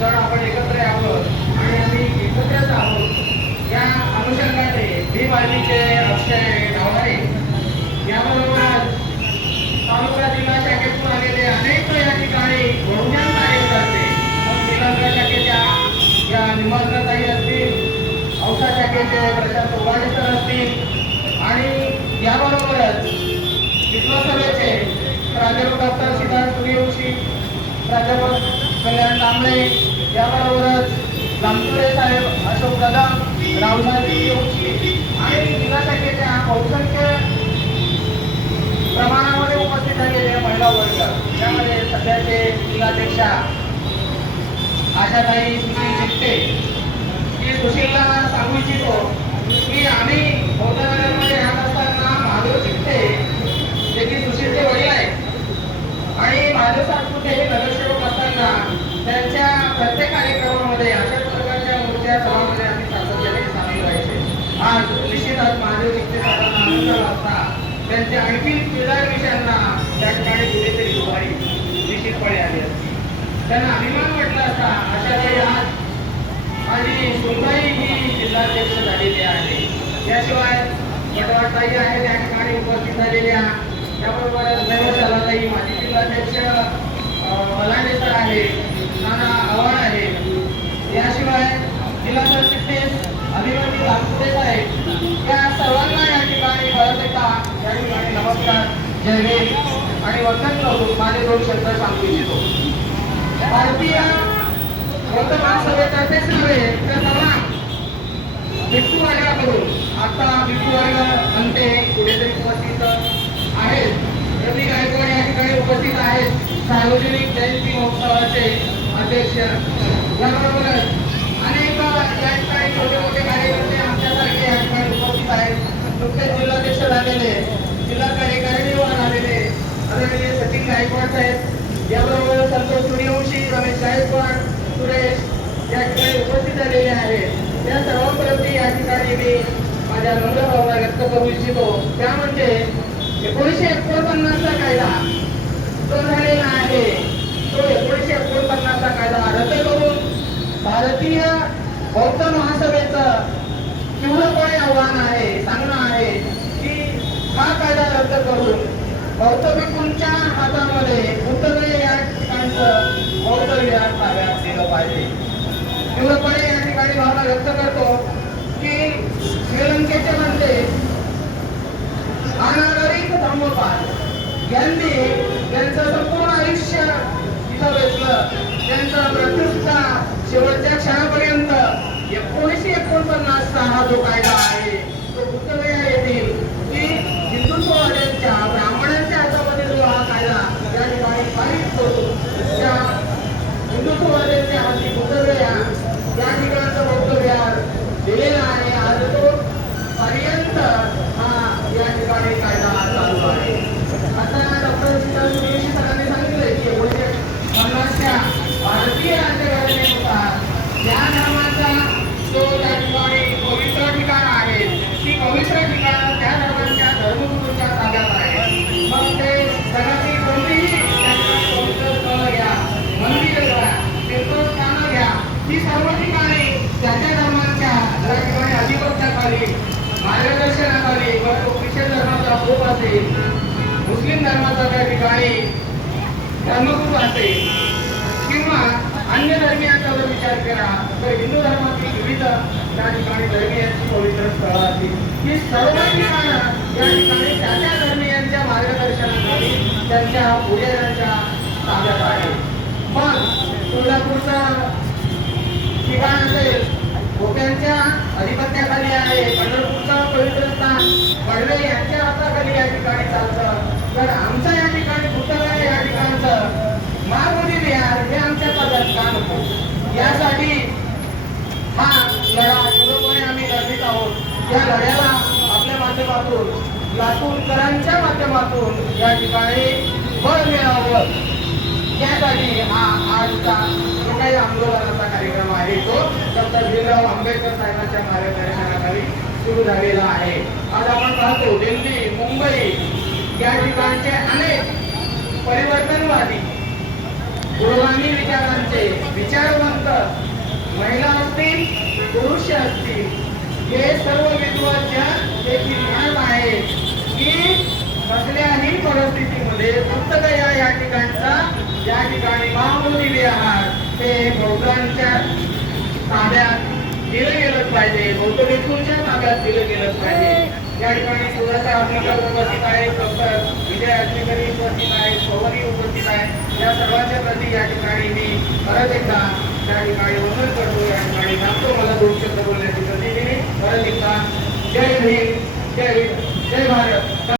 सण आपण एकत्र यावं आणि आम्ही एकत्रच आहोत या अनुषंगाने भीम आर्मीचे अक्षय डावणारे याबरोबरच तालुका जिल्हा शाखेतून आलेले अनेक या ठिकाणी बहुजन कार्यकर्ते निलंगा शाखेच्या या निमंत्रताई असतील, औसा शाखेचे प्रशांत उभाटे सर असतील आणि याबरोबरच विश्वसभेचे प्राध्यापक डॉक्टर सिद्धार्थ सूर्यवंशी, प्राध्यापक कल्याण तांबळे, याबरोबरच लांबुरे साहेब, अशोक कदम, रावसाहेब सूर्यवंशी आणि जिल्हा शाखेच्या बहुसंख्य प्रमाणामध्ये उपस्थित झालेले महिला वर्ग, त्यामध्ये सध्याचे जिल्हाध्यक्षा आशाताई सुशील चित्ते. मी सुशीलला सांगू इच्छितो की आम्ही बौद्धनगरमध्ये राहत असताना महादेव चित्ते जे की सुशीलचे वडील आहेत आणि महादेव सातपुते हे नगरसेवक असताना त्यांच्या प्रत्येक कार्यक्रमामध्ये अशाच प्रकारच्या मूर्त्या सभामध्ये आम्ही सातत्याने सामील व्हायचे. आज निश्चितच महादेव चित्ते साहेबांना आनंद वाटता त्यांच्या आणखी क्रीडा विषयांना त्या ठिकाणी कुठेतरी दुपारी निश्चितपणे आली असती, त्यांना अभिमान वाटला असता. अशा काही आज माझी सुनबाई ही जिल्हाध्यक्ष झालेली आहे. याशिवाय गटवाटताई आहे त्या ठिकाणी उपस्थित झालेल्या, त्याबरोबरच नैवशालाताई माजी जिल्हाध्यक्ष मलांडे सर आहे, नाना आव्हाड आहे. याशिवाय जिल्हा सरचिटणीस अभिमन्यू लांबुरे साहेब, या सर्वांना या ठिकाणी बळतेका या ठिकाणी नमस्कार, जय भीम आणि वंदन करून माझे दोन शब्द सांगू इच्छितो. भारतीय बौद्ध महासभेतर्फेच नव्हे तर तमाम भिक्षू वर्गाकडून आता भिक्षू वर्ग अंते कुठेतरी उपस्थित आहेत. रवी गायकवाड या ठिकाणी उपस्थित आहेत, सार्वजनिक जयंती महोत्सवाचे अध्यक्ष. याबरोबरच अनेक या ठिकाणी छोटे मोठे कार्यकर्ते आमच्यासारखे या ठिकाणी उपस्थित आहेत. नुकतेच जिल्हाध्यक्ष झालेले, जिल्हा कार्यकारिणीवर आलेले आदरणीय सचिन गायकवाड साहेब, याबरोबर संतोष सूर्यवंशी, रमेश गायकवाड, सुरेश या ठिकाणी उपस्थित झालेले आहेत. त्या सर्वांप्रती या ठिकाणी मी माझ्या नम्र भावना व्यक्त करू इच्छितो. त्या म्हणजे 1949 चा कायदा जो झालेला आहे, तो 1949 चा कायदा रद्द करून भारतीय बौद्ध महासभेचं तीव्रपणे आव्हान आहे, सांगणं आहे की हा कायदा रद्द करून बौद्ध भिक्खूंच्या हातामध्ये बुद्धगया या ठिकाणचं बौद्ध विहार ताब्यात दिलं पाहिजे. तीव्रपणे या ठिकाणी भावना व्यक्त करतो की श्रीलंकेचे म्हणते अनागरिक धम्मपाल यांनी त्यांचं संपूर्ण आयुष्य तिथं वेचलं. त्यांचं प्रतिष्ठा शेवटच्या क्षणापर्यंत 1949 चा हा जो कायदा आहे तो बुद्धगया येथील की हिंदुत्ववाद्यांच्या ब्राह्मणांच्या हातामध्ये जो हा कायदा या ठिकाणी पारित होतो, त्या हिंदुत्ववाद्यांच्या हाती बुद्धगया या ठिकाणचं बौद्ध विहार दिलेला आहे. आज तो पर्यंत हा या ठिकाणी कायदा चालू आहे. आता डॉक्टर सिद्धार्थ सूर्यवंशी सरांनी सांगितले की 1950च्या भारतीय राज्यघटनेनुसार या धर्माचा जो त्या ठिकाणी पवित्र ठिकाण आहे, ती पवित्र ठिकाणं त्या धर्माच्या धर्मगुरूंच्या ताब्यात आहे. मग ते जगातील कोणतीही त्या ठिकाणी पवित्र स्थळ घ्या, मंदिर घ्या, तीर्थस्थानं घ्या, ही सर्व ठिकाणी त्याच्या धर्माच्या त्या ठिकाणी अधिपत्याखाली, मार्गदर्शनाखाली, मग तो ख्रिश्चन धर्माचा पोप असेल, मुस्लिम धर्माचा त्या ठिकाणी धर्मगुरू असेल किंवा अन्य धर्मियांचा जर विचार केला तर हिंदू धर्मातील विविध त्या ठिकाणी धर्मियांची पवित्र स्थळं असतील, ही सर्व ठिकाणं या ठिकाणी त्या धर्मियांच्या मार्गदर्शनाखाली त्यांच्या पूजनाच्या ताब्यात आहे. मग तुळजापूरचं ठिकाण असेल, गोप्यांच्या अधिपत्याखाली आहे, पंढरपूरचं पवित्र स्थान पडवे यांच्या हाताखाली या ठिकाणी चालतं. तर आमचं या ठिकाणी बुद्धगया या ठिकाणचं महाबोधी विहार हे आमच्या ताब्यात का नको, यासाठी हा लढा पूर्णपणे आम्ही लढत आहोत. या लढ्याला आपल्या माध्यमातून, लातूरकरांच्या माध्यमातून या ठिकाणी बळ मिळावं, यासाठी हा आजचा जो काही आंदोलनाचा कार्यक्रम आहे तो डॉक्टर भीमराव आंबेडकर साहेबांच्या मार्गदर्शनाखाली सुरू झालेला आहे. आज आपण पाहतो दिल्ली, मुंबई या ठिकाणचे अनेक परिवर्तनवादी पुरोगामी विचारांचे विचारवंत महिला असतील पुरुष असतील हे सर्व विद्वान त्याची म्हणत आहे की कसल्याही परिस्थितीमध्ये मुक्तगया या ठिकाणचा या ठिकाणी मामुली विहार ते बौद्धांच्या ताब्यात दिलं गेलंच पाहिजे, बौद्ध भिक्षूंच्या ताब्यात दिलं गेलंच पाहिजे. या ठिकाणी सुधाकर आपल्याकडे उपस्थित आहे, डॉक्टर विजय अग्निकरी उपस्थित आहे, पवनी उपस्थित आहे. या सर्वांच्या प्रती या ठिकाणी मी परत एकदा त्या ठिकाणी वंदन करतो. या ठिकाणी सांगतो मला 2 शब्द बोलण्याची संधी दिली. परत एकदा जय भीम, जय भारत.